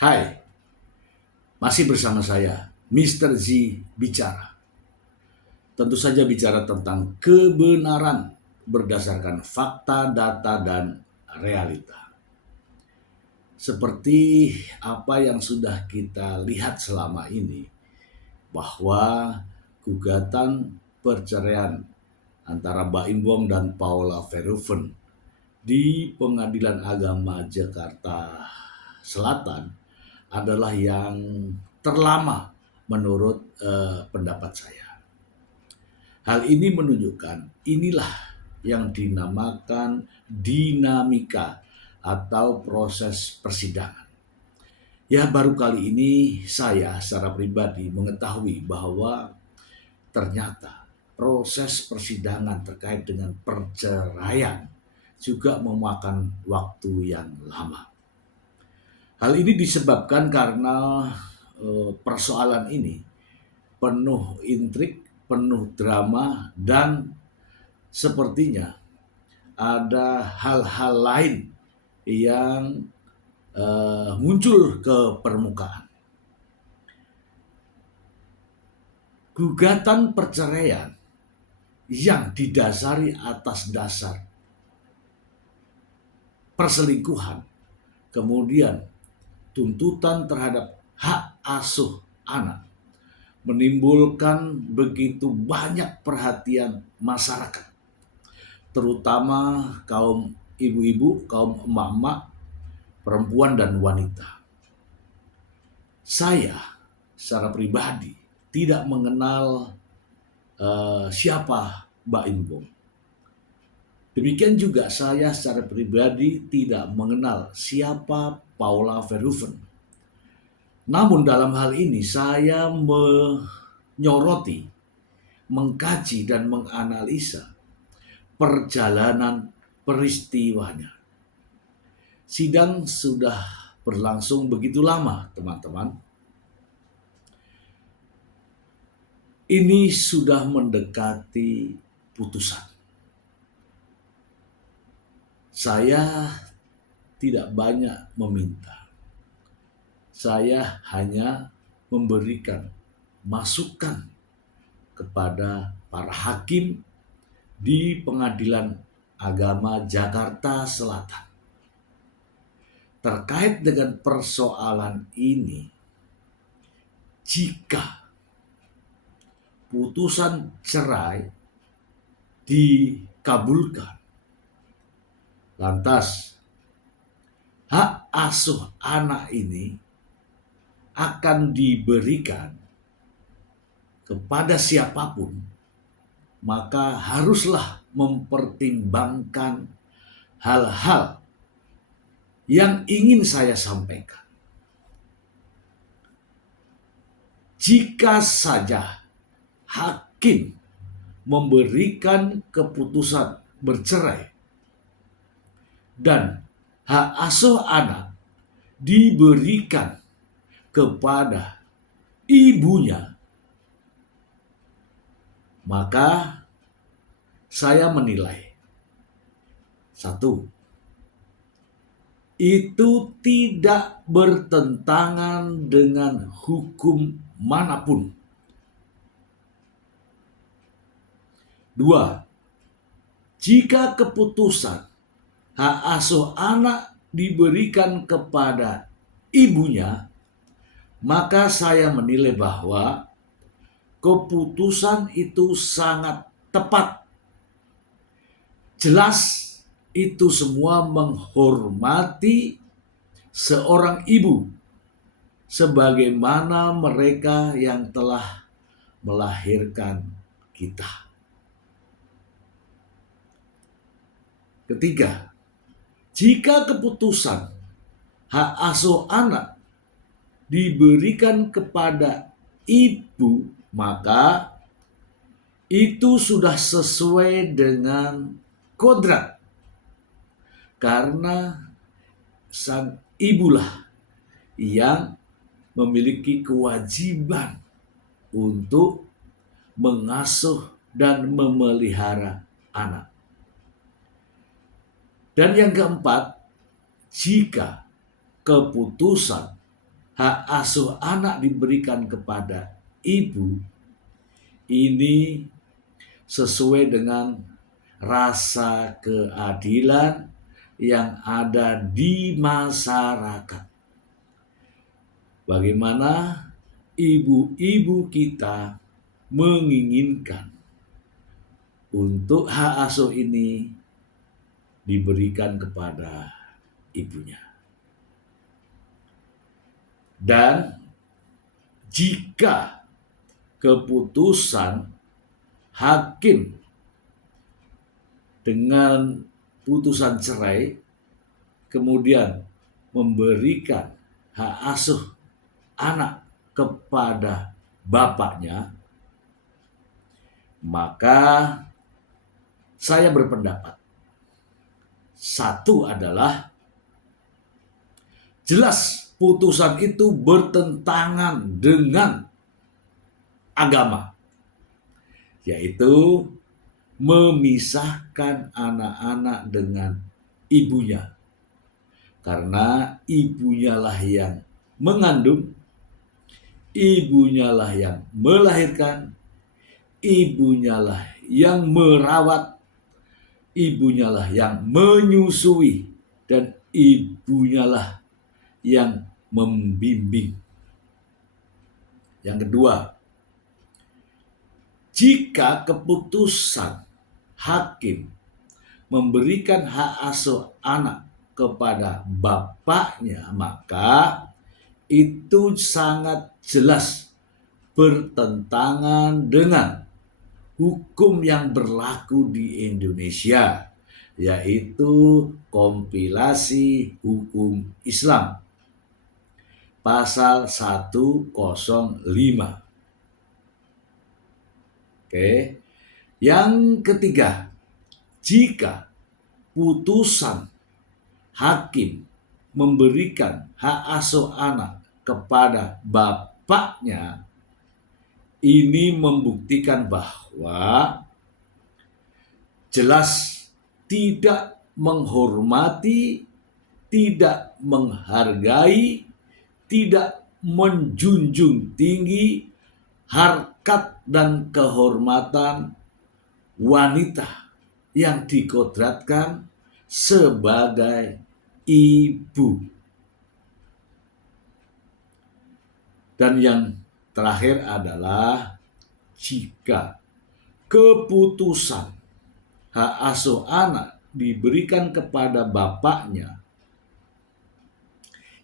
Hai, masih bersama saya, Mr. Z bicara. Tentu saja bicara tentang kebenaran berdasarkan fakta, data, dan realita. Seperti apa yang sudah kita lihat selama ini, bahwa gugatan perceraian antara Baim Wong dan Paula Verhoeven di Pengadilan Agama Jakarta Selatan adalah yang terlama menurut pendapat saya. Hal ini menunjukkan inilah yang dinamakan dinamika atau proses persidangan. Ya, baru kali ini saya secara pribadi mengetahui bahwa ternyata proses persidangan terkait dengan perceraian juga memakan waktu yang lama. Hal ini disebabkan karena persoalan ini penuh intrik, penuh drama, dan sepertinya ada hal-hal lain yang muncul ke permukaan. Gugatan perceraian yang didasari atas dasar perselingkuhan, kemudian tuntutan terhadap hak asuh anak, menimbulkan begitu banyak perhatian masyarakat, terutama kaum ibu-ibu, kaum emak-emak, perempuan dan wanita. Saya secara pribadi tidak mengenal siapa Baim Wong. Demikian juga saya secara pribadi tidak mengenal siapa Paula Verhoeven. Namun dalam hal ini saya menyoroti, mengkaji dan menganalisa perjalanan peristiwanya. Sidang sudah berlangsung begitu lama, teman-teman. Ini sudah mendekati putusan. Saya tidak banyak meminta. Saya hanya memberikan masukan kepada para hakim di Pengadilan Agama Jakarta Selatan. Terkait dengan persoalan ini, jika putusan cerai dikabulkan, lantas hak asuh anak ini akan diberikan kepada siapapun, maka haruslah mempertimbangkan hal-hal yang ingin saya sampaikan. Jika saja hakim memberikan keputusan bercerai dan hak asuh anak diberikan kepada ibunya, maka saya menilai, satu, itu tidak bertentangan dengan hukum manapun. Dua, jika keputusan hak asuh anak diberikan kepada ibunya, maka saya menilai bahwa keputusan itu sangat tepat. Jelas itu semua menghormati seorang ibu sebagaimana mereka yang telah melahirkan kita. Ketiga, jika keputusan hak asuh anak diberikan kepada ibu, maka itu sudah sesuai dengan kodrat. Karena sang ibulah yang memiliki kewajiban untuk mengasuh dan memelihara anak. Dan yang keempat, jika keputusan hak asuh anak diberikan kepada ibu, ini sesuai dengan rasa keadilan yang ada di masyarakat. Bagaimana ibu-ibu kita menginginkan untuk hak asuh ini diberikan kepada ibunya. Dan jika keputusan hakim dengan putusan cerai kemudian memberikan hak asuh anak kepada bapaknya, maka saya berpendapat satu adalah jelas putusan itu bertentangan dengan agama, yaitu memisahkan anak-anak dengan ibunya. Karena ibunya lah yang mengandung, ibunya lah yang melahirkan, ibunya lah yang merawat, ibunya lah yang menyusui, dan ibunya lah yang membimbing. Yang kedua, jika keputusan hakim memberikan hak asuh anak kepada bapaknya, maka itu sangat jelas bertentangan dengan hukum yang berlaku di Indonesia, yaitu kompilasi hukum Islam pasal 105. Oke. Yang ketiga, jika putusan hakim memberikan hak asuh anak kepada bapaknya, ini membuktikan bahwa jelas tidak menghormati, tidak menghargai, tidak menjunjung tinggi harkat dan kehormatan wanita yang dikodratkan sebagai ibu. Dan yang terakhir adalah jika keputusan hak asuh anak diberikan kepada bapaknya,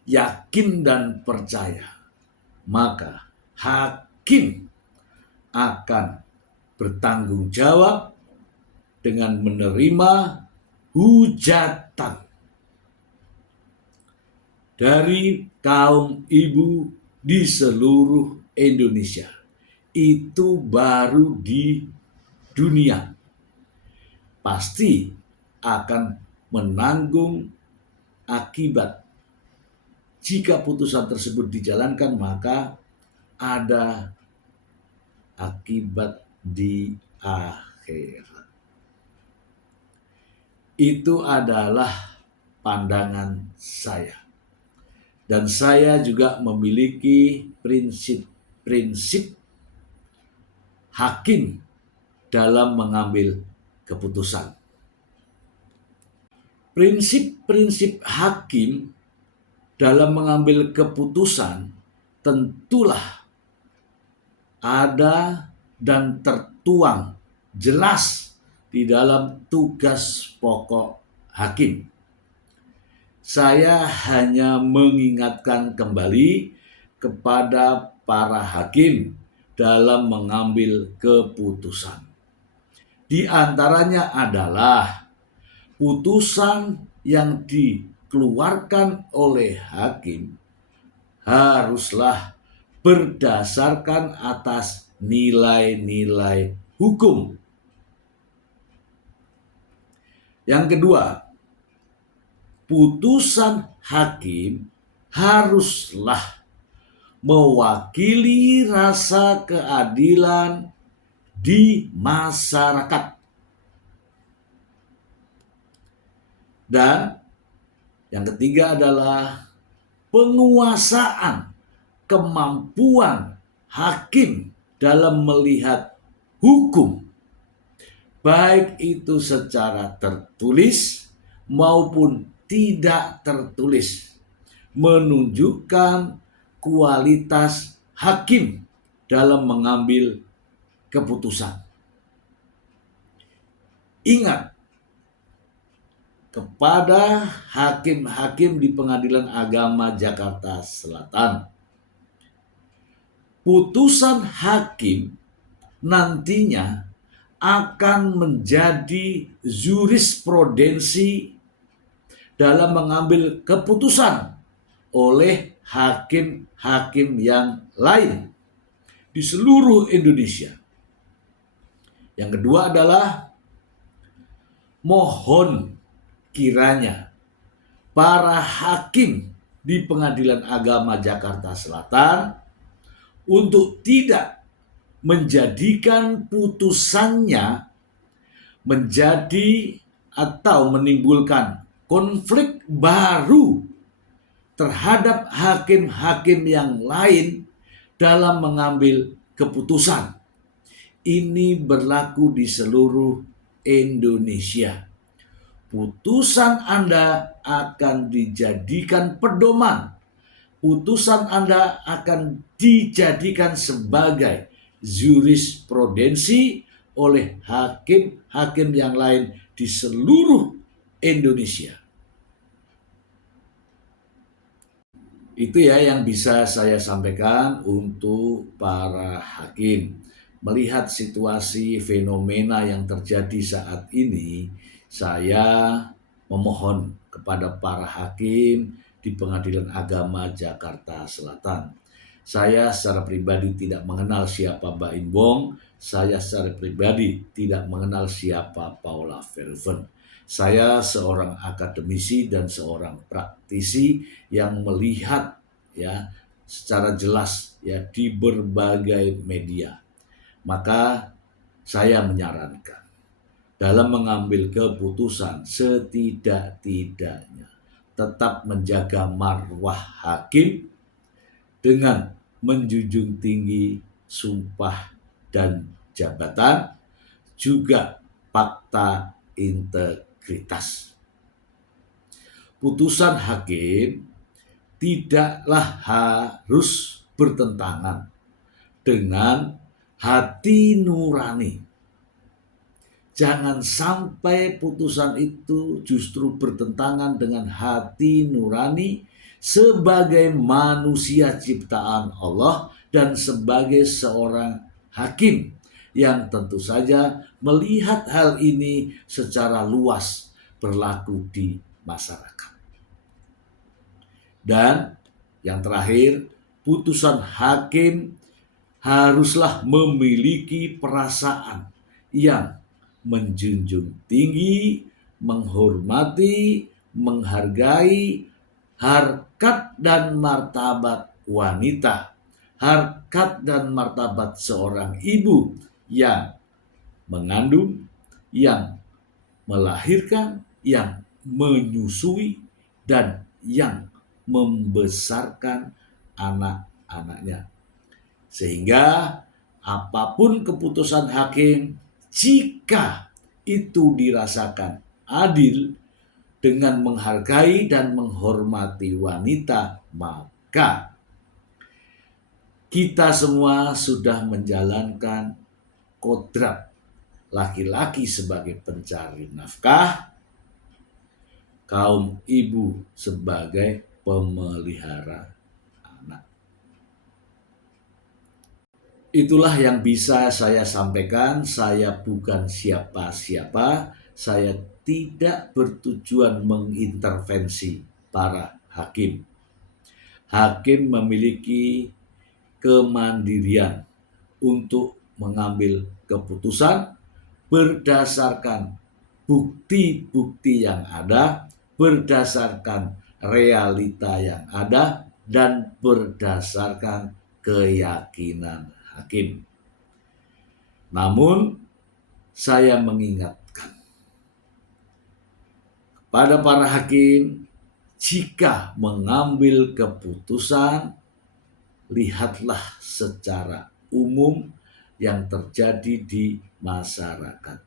yakin dan percaya, maka hakim akan bertanggung jawab dengan menerima hujatan dari kaum ibu di seluruh Indonesia. Itu baru di dunia. Pasti akan menanggung akibat. Jika putusan tersebut dijalankan, maka ada akibat di akhirat. Itu adalah pandangan saya. Dan saya juga memiliki prinsip-prinsip hakim dalam mengambil keputusan. Prinsip-prinsip hakim dalam mengambil keputusan tentulah ada dan tertuang jelas di dalam tugas pokok hakim. Saya hanya mengingatkan kembali kepada para hakim dalam mengambil keputusan. Di antaranya adalah putusan yang dikeluarkan oleh hakim haruslah berdasarkan atas nilai-nilai hukum. Yang kedua, putusan hakim haruslah mewakili rasa keadilan di masyarakat. Dan yang ketiga adalah penguasaan kemampuan hakim dalam melihat hukum, baik itu secara tertulis maupun tidak tertulis, menunjukkan kualitas hakim dalam mengambil keputusan. Ingat, kepada hakim-hakim di Pengadilan Agama Jakarta Selatan, putusan hakim nantinya akan menjadi jurisprudensi dalam mengambil keputusan oleh hakim-hakim yang lain di seluruh Indonesia. Yang kedua adalah, mohon kiranya para hakim di Pengadilan Agama Jakarta Selatan untuk tidak menjadikan putusannya menjadi atau menimbulkan konflik baru terhadap hakim-hakim yang lain dalam mengambil keputusan. Ini berlaku di seluruh Indonesia. Putusan Anda akan dijadikan pedoman. Putusan Anda akan dijadikan sebagai jurisprudensi oleh hakim-hakim yang lain di seluruh Indonesia. Itu ya yang bisa saya sampaikan untuk para hakim. Melihat situasi fenomena yang terjadi saat ini, saya memohon kepada para hakim di Pengadilan Agama Jakarta Selatan. Saya secara pribadi tidak mengenal siapa Baim Wong, saya secara pribadi tidak mengenal siapa Paula Verhoeven. Saya seorang akademisi dan seorang praktisi yang melihat ya secara jelas ya di berbagai media. Maka saya menyarankan dalam mengambil keputusan setidak-tidaknya tetap menjaga marwah hakim dengan menjunjung tinggi sumpah dan jabatan, juga fakta integritas. Putusan hakim tidaklah harus bertentangan dengan hati nurani. Jangan sampai putusan itu justru bertentangan dengan hati nurani sebagai manusia ciptaan Allah dan sebagai seorang hakim yang tentu saja melihat hal ini secara luas berlaku di masyarakat. Dan yang terakhir, putusan hakim haruslah memiliki perasaan yang menjunjung tinggi, menghormati, menghargai harkat dan martabat wanita, harkat dan martabat seorang ibu yang mengandung, yang melahirkan, yang menyusui, dan yang membesarkan anak-anaknya. Sehingga apapun keputusan hakim, jika itu dirasakan adil dengan menghargai dan menghormati wanita, maka kita semua sudah menjalankan kodrat laki-laki sebagai pencari nafkah, kaum ibu sebagai pemelihara anak. Itulah yang bisa saya sampaikan. Saya bukan siapa-siapa. Saya tidak bertujuan mengintervensi para hakim. Hakim memiliki kemandirian untuk mengambil keputusan berdasarkan bukti-bukti yang ada, berdasarkan realita yang ada, dan berdasarkan keyakinan hakim. Namun, saya mengingatkan kepada para hakim, jika mengambil keputusan, lihatlah secara umum yang terjadi di masyarakat.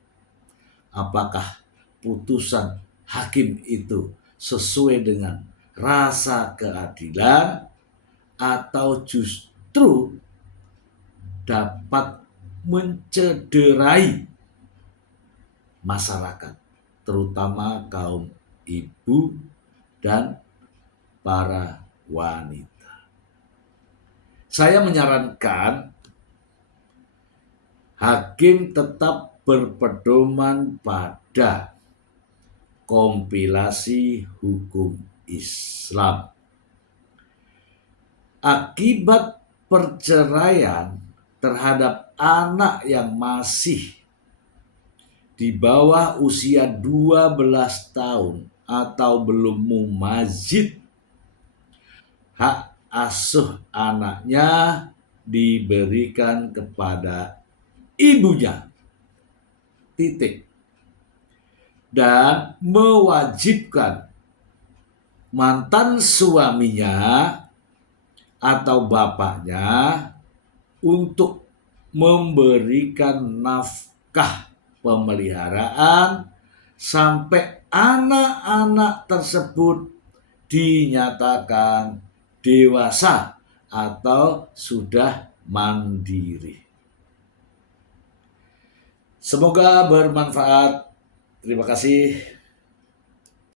Apakah putusan hakim itu sesuai dengan rasa keadilan atau justru dapat mencederai masyarakat, terutama kaum ibu dan para wanita. Saya menyarankan hakim tetap berpedoman pada kompilasi hukum Islam. Akibat perceraian terhadap anak yang masih di bawah usia 12 tahun atau belum mumazid, hak asuh anaknya diberikan kepada ibunya. Titik. Dan mewajibkan mantan suaminya atau bapaknya untuk memberikan nafkah pemeliharaan sampai anak-anak tersebut dinyatakan dewasa atau sudah mandiri. Semoga bermanfaat. Terima kasih.